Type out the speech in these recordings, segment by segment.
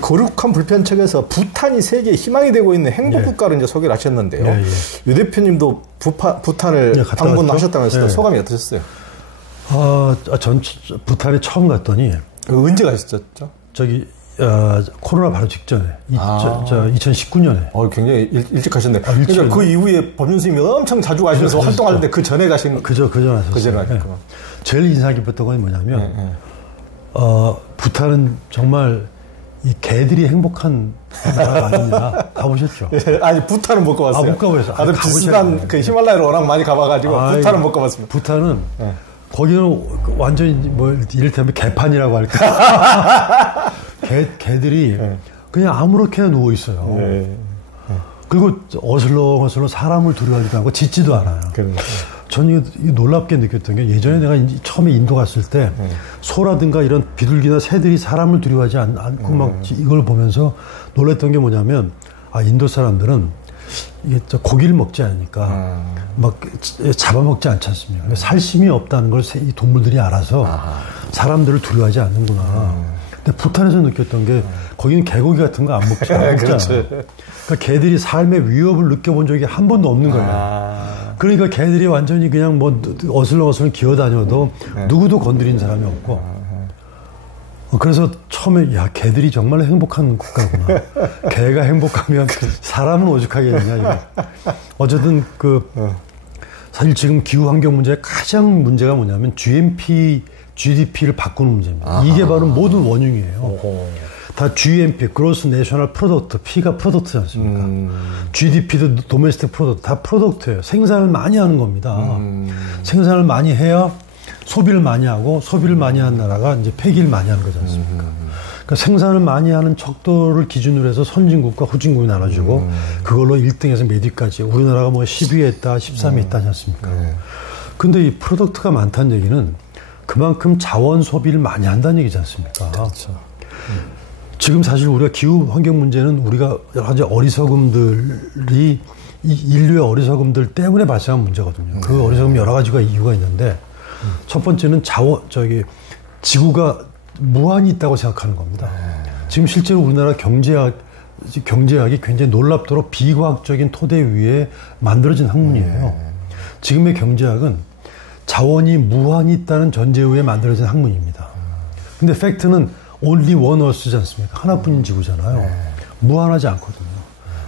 거룩한 불편책에서 부탄이 세계의 희망이 되고 있는 행복국가로 이제 소개를 하셨는데요. 유 대표님도 부탄을 방문을 하셨다면서요. 소감이 어떠셨어요? 전 부탄에 처음 갔더니. 언제 가셨죠? 코로나 바로 직전에. 2019년에. 굉장히 일찍 가셨네요. 그러니까 그 이후에 법륜 스님이 엄청 자주 가시면서 활동하는데 그 전에 가신. 그전에 하셨어요. 제일 인상 깊었던 건 뭐냐면, 부탄은 정말 이 개들이 행복한 나라가 아니냐. 가보셨죠? 아니, 부탄은 못 가봤어요. 못 가보셨어요. 아주 비슷한 그 히말라야를 워낙 많이 가봐가지고 부탄은 못 가봤습니다. 부탄은 거기는 완전히 이를테면 개판이라고 할까. 개들이 그냥 아무렇게나 누워 있어요. 그리고 어슬렁어슬렁 사람을 두려워하지도 않고 짖지도 않아요. 저는 놀랍게 느꼈던 게 예전에 내가 처음에 인도 갔을 때 소라든가 이런 비둘기나 새들이 사람을 두려워하지 않고 막 이걸 보면서 놀랐던 게 뭐냐면 인도 사람들은 이게 고기를 먹지 않으니까 막 잡아먹지 않지 않습니까? 살심이 없다는 걸 이 동물들이 알아서 사람들을 두려워하지 않는구나. 근데 부탄에서 느꼈던 게 거기는 개고기 같은 거 안 먹잖아요. 그렇죠. 그러니까 개들이 삶의 위협을 느껴본 적이 한 번도 없는 거예요. 그러니까 개들이 완전히 그냥 뭐 어슬렁어슬렁 기어다녀도 누구도 건드린 사람이 없고. 그래서 처음에 개들이 정말 행복한 국가구나. 개가 행복하면 사람은 오죽하겠느냐. 이거. 어쨌든 사실 지금 기후 환경 문제의 가장 문제가 뭐냐면 GDP를 바꾸는 문제입니다. 이게 바로 모든 원흉이에요. 다 GNP, Gross National Product, P가 프로덕트지 않습니까? GDP도 도메스틱 프로덕트, 다 프로덕트예요. 생산을 많이 하는 겁니다. 생산을 많이 해야 소비를 많이 하고, 소비를 많이 하는 나라가 이제 폐기를 많이 하는 거지 않습니까? 그러니까 생산을 많이 하는 척도를 기준으로 해서 선진국과 후진국이 나눠주고, 그걸로 1등에서 몇 위까지, 우리나라가 뭐 10위에 있다, 13위에 있다 하지 않습니까? 근데 이 프로덕트가 많다는 얘기는 그만큼 자원 소비를 많이 한다는 얘기지 않습니까? 그렇죠. 지금 사실 우리가 기후 환경 문제는 우리가 여러 가지 어리석음들이 인류의 어리석음들 때문에 발생한 문제거든요. 그 어리석음 여러 가지가 이유가 있는데 첫 번째는 지구가 무한히 있다고 생각하는 겁니다. 지금 실제로 우리나라 경제학이 굉장히 놀랍도록 비과학적인 토대 위에 만들어진 학문이에요. 지금의 경제학은 자원이 무한히 있다는 전제후에 만들어진 학문입니다. 근데 팩트는 only one earth지 않습니까? 하나뿐인 지구잖아요. 무한하지 않거든요.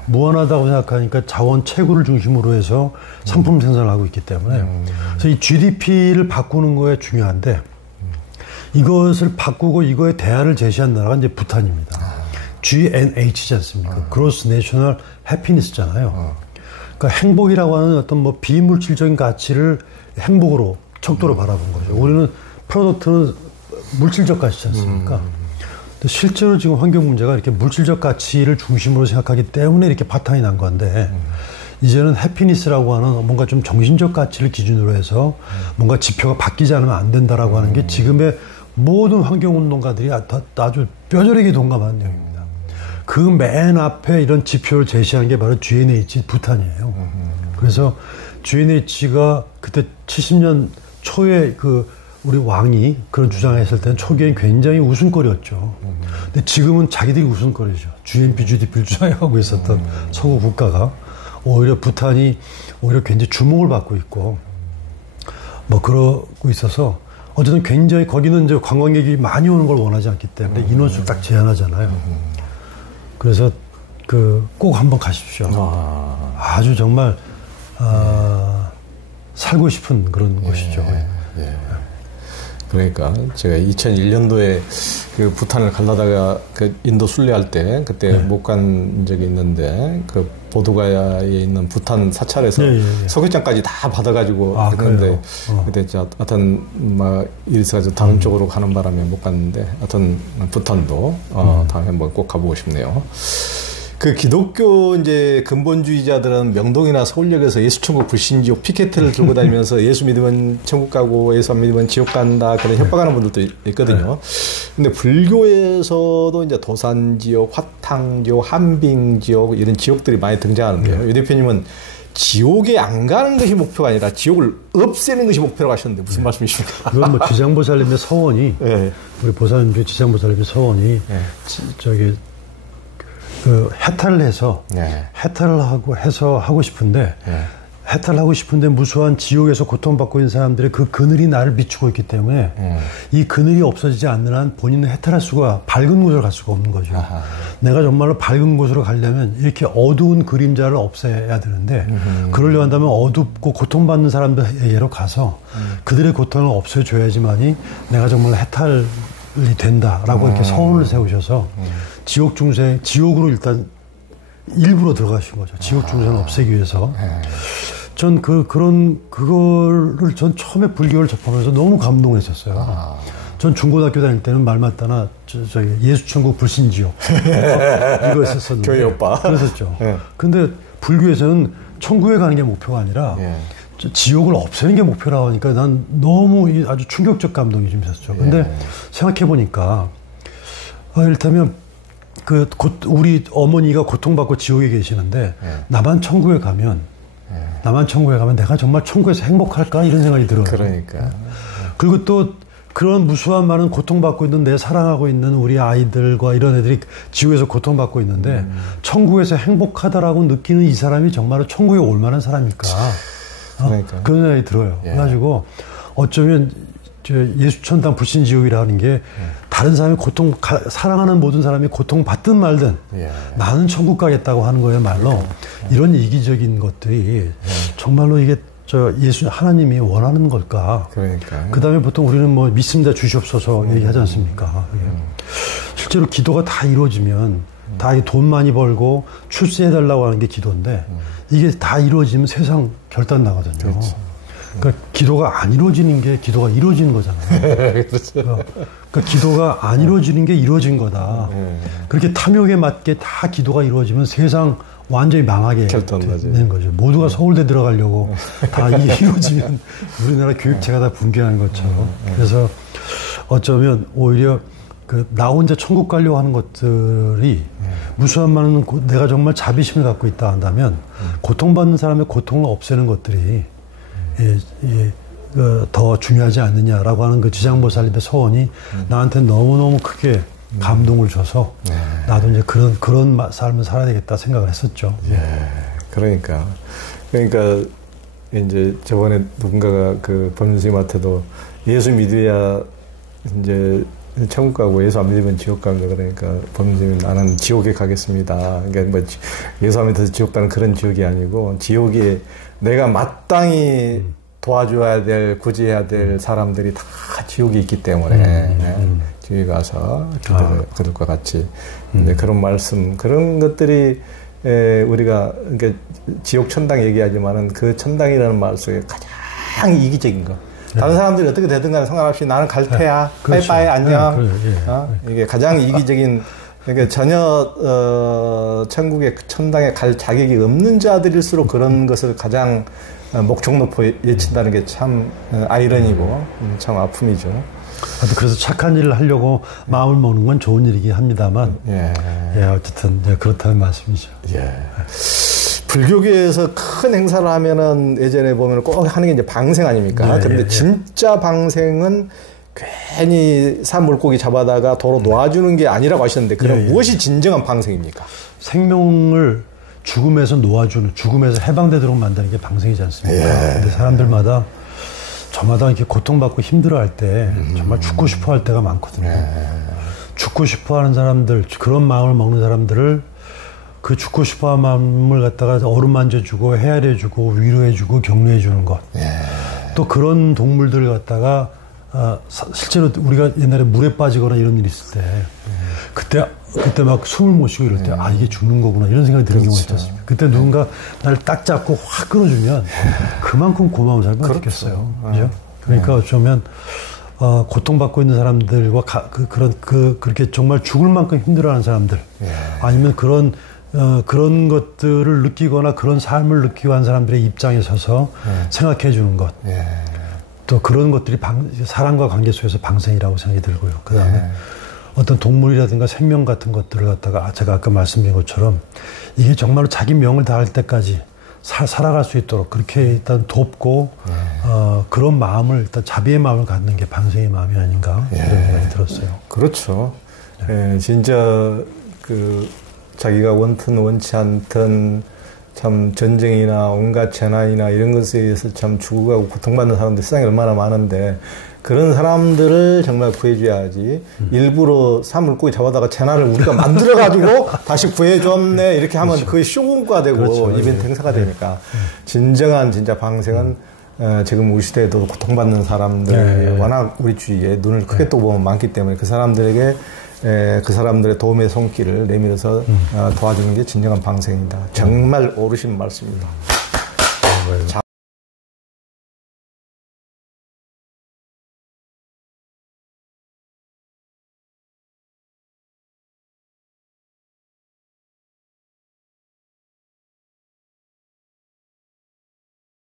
무한하다고 생각하니까 자원 채굴을 중심으로 해서 상품 생산을 하고 있기 때문에 그래서 이 GDP를 바꾸는 거에 중요한데 이것을 바꾸고 이거에 대안을 제시한 나라가 이제 부탄입니다. GNH지 않습니까? Gross National Happiness잖아요. 그러니까 행복이라고 하는 어떤 뭐 비물질적인 가치를 행복으로 척도로 바라본 거죠. 우리는 프로덕트는 물질적 가치지 않습니까? 근데 실제로 지금 환경 문제가 이렇게 물질적 가치를 중심으로 생각하기 때문에 이렇게 파탄이 난 건데 이제는 해피니스라고 하는 뭔가 좀 정신적 가치를 기준으로 해서 뭔가 지표가 바뀌지 않으면 안 된다라고 하는 게 지금의 모든 환경운동가들이 아주 뼈저리게 동감하는 내용입니다. 그 맨 앞에 이런 지표를 제시한 게 바로 GNH 부탄이에요. 그래서 GNH가 그때 70년 초에 우리 왕이 그런 주장을 했을 때는 초기엔 굉장히 웃음거리였죠. 근데 지금은 자기들이 웃음거리죠. GNP, GDP를 주장하고 있었던 서구 국가가 오히려 부탄이 오히려 굉장히 주목을 받고 있고 뭐 그러고 있어서 어쨌든 굉장히 거기는 이제 관광객이 많이 오는 걸 원하지 않기 때문에 인원수를 딱 제한하잖아요. 그래서 꼭 한번 가십시오. 아주 정말 살고 싶은 그런 곳이죠. 그러니까 제가 2001년도에 그 부탄을 가려다가 그 인도 순례할 때 그때 못 간 적이 있는데 그 보드가야에 있는 부탄 사찰에서 소개장까지 다 받아가지고 했는데 그때 하여튼 막 일이 있어가지고 다른 쪽으로 가는 바람에 못 갔는데 하여튼 부탄도 다음에 한번 꼭 가보고 싶네요. 그 기독교 이제 근본주의자들은 명동이나 서울역에서 예수천국 불신지옥 피켓을 들고 다니면서 예수 믿으면 천국 가고 예수 안 믿으면 지옥 간다 그런 협박하는 분들도 있거든요. 근데 불교에서도 이제 도산지옥, 화탕지옥, 한빙지옥 이런 지옥들이 많이 등장하는데요. 유 대표님은 지옥에 안 가는 것이 목표가 아니라 지옥을 없애는 것이 목표라고 하셨는데 무슨 말씀이십니까? 그건 뭐 지장보살님의 서원이 우리 보살님들 지장보살님의 서원이 그 해탈을 해서 해탈을 하고 싶은데 해탈을 하고 싶은데 무수한 지옥에서 고통받고 있는 사람들의 그 그늘이 나를 비추고 있기 때문에 이 그늘이 없어지지 않는 한 본인은 해탈할 수가 밝은 곳으로 갈 수가 없는 거죠. 내가 정말로 밝은 곳으로 가려면 이렇게 어두운 그림자를 없애야 되는데 그러려 한다면 어둡고 고통받는 사람들에게로 가서 그들의 고통을 없애줘야지만이 내가 정말 해탈이 된다라고 이렇게 서원을 세우셔서 지옥으로 일단 일부러 들어가신 거죠. 지옥 중생을 없애기 위해서. 전 그거를 전 처음에 불교를 접하면서 너무 감동했었어요. 전 중고등학교 다닐 때는 말 맞다나 저기 예수천국 불신지옥 이거 했었었는데. 교회 오빠. 그랬었죠. 근데 불교에서는 천국에 가는 게 목표가 아니라 지옥을 없애는 게 목표라고 하니까 난 너무 아주 충격적 감동이 좀 있었죠. 근데 생각해보니까 이를테면 우리 어머니가 고통받고 지옥에 계시는데 나만 천국에 가면 내가 정말 천국에서 행복할까 이런 생각이 들어요. 그러니까. 그리고 또 그런 무수한 많은 고통받고 있는 내 사랑하고 있는 우리 아이들과 이런 애들이 지옥에서 고통받고 있는데 천국에서 행복하다라고 느끼는 이 사람이 정말로 천국에 올 만한 사람일까? 그러니까. 그런 생각이 들어요. 그래가지고 어쩌면 예수천당 불신지옥이라는 게 다른 사람이 사랑하는 모든 사람이 고통받든 말든 나는 천국 가겠다고 하는 거야말로 이런 이기적인 것들이 정말로 이게 하나님이 원하는 걸까? 그러니까. 그 다음에 보통 우리는 뭐 믿습니다 주시옵소서 얘기하지 않습니까? 실제로 기도가 다 이루어지면 다 돈 많이 벌고 출세해달라고 하는 게 기도인데 이게 다 이루어지면 세상 결단 나거든요. 그렇지. 그러니까 기도가 안 이루어지는 게 기도가 이루어지는 거잖아요. 그렇죠. 그러니까 기도가 안 이루어지는 게 이루어진 거다. 그렇게 탐욕에 맞게 다 기도가 이루어지면 세상 완전히 망하게 되는 거죠. 모두가 서울대 들어가려고 다 이게 이루어지면 우리나라 교육체가 다 붕괴하는 것처럼. 그래서 어쩌면 오히려 나 혼자 천국 가려고 하는 것들이 무수한 많은 내가 정말 자비심을 갖고 있다 한다면 고통받는 사람의 고통을 없애는 것들이 더 중요하지 않느냐라고 하는 그 지장보살님의 서원이 나한테 너무너무 크게 감동을 줘서 나도 이제 그런 삶을 살아야 되겠다 생각을 했었죠. 그러니까 이제 저번에 누군가가 범준 스님한테도 예수 믿어야 이제 천국 가고 예수 안 믿으면 지옥 갑니다. 그러니까 범준 스님이 나는 지옥에 가겠습니다. 그러니까 뭐 예수 안 믿어서 지옥 가는 그런 지옥이 아니고 지옥에 내가 마땅히 도와줘야 될, 구제해야 될 사람들이 다 지옥에 있기 때문에 지옥에 가서 그들과 같이 그런 말씀, 그런 것들이 우리가 그러니까 지옥 천당 얘기하지만은 그 천당이라는 말 속에 가장 이기적인 거. 다른 사람들이 어떻게 되든 간에 상관없이 나는 갈 테야. 그렇죠. 빠이빠이 안녕. 이게 가장 이기적인. 그러니까 전혀 천당에 갈 자격이 없는 자들일수록 그런 것을 가장 목적높이 외친다는 게 참 아이러니고 참 아픔이죠. 그래서 착한 일을 하려고 마음을 먹는 건 좋은 일이긴 합니다만 어쨌든 그렇다는 말씀이죠. 불교계에서 큰 행사를 하면은 예전에 보면 꼭 하는 게 이제 방생 아닙니까? 그런데 진짜 방생은 괜히 산 물고기 잡아다가 도로 놓아주는 게 아니라고 하셨는데 그럼 무엇이 진정한 방생입니까? 생명을 죽음에서 놓아주는, 죽음에서 해방되도록 만드는 게 방생이지 않습니까? 근데 사람들마다 저마다 이렇게 고통받고 힘들어할 때 정말 죽고 싶어할 때가 많거든요. 죽고 싶어하는 사람들, 그런 마음을 먹는 사람들을 그 죽고 싶어하는 마음을 갖다가 어루만져주고 헤아려주고 위로해주고 격려해주는 것. 또 그런 동물들을 갖다가 실제로 우리가 옛날에 물에 빠지거나 이런 일이 있을 때 그때 막 숨을 못 쉬고 이럴 때 이게 죽는 거구나 이런 생각이 드는 경우가 있었습니다. 그때 누군가 나를 딱 잡고 확 끌어주면 그만큼 고마운 삶을 느꼈어요. 그죠? 그러니까 어쩌면 고통받고 있는 사람들과 그렇게 정말 죽을 만큼 힘들어하는 사람들 아니면 그런 것들을 느끼거나 그런 삶을 느끼고 한 사람들의 입장에 서서 생각해 주는 것. 또 그런 것들이 사람과 관계 속에서 방생이라고 생각이 들고요. 그 다음에 어떤 동물이라든가 생명 같은 것들을 갖다가 제가 아까 말씀드린 것처럼 이게 정말로 자기 명을 다할 때까지 살아갈 수 있도록 그렇게 일단 돕고 그런 마음을 일단 자비의 마음을 갖는 게 방생의 마음이 아닌가 이런 생각이 들었어요. 그렇죠. 진짜 자기가 원튼 원치 않던 참 전쟁이나 온갖 재난이나 이런 것에 의해서 참 죽어가고 고통받는 사람들이 세상에 얼마나 많은데 그런 사람들을 정말 구해줘야지 일부러 사물고기 잡아다가 재난을 우리가 만들어가지고 다시 구해줬네 이렇게 하면 그게 쇼가 되고 그렇죠. 이벤트 행사가 되니까 진정한 진짜 방생은 지금 우리 시대에도 고통받는 사람들 워낙 우리 주위에 눈을 크게 떠보면 많기 때문에 그 사람들에게 그 사람들의 도움의 손길을 내밀어서 도와주는 게 진정한 방생이다. 정말 옳으신 말씀입니다.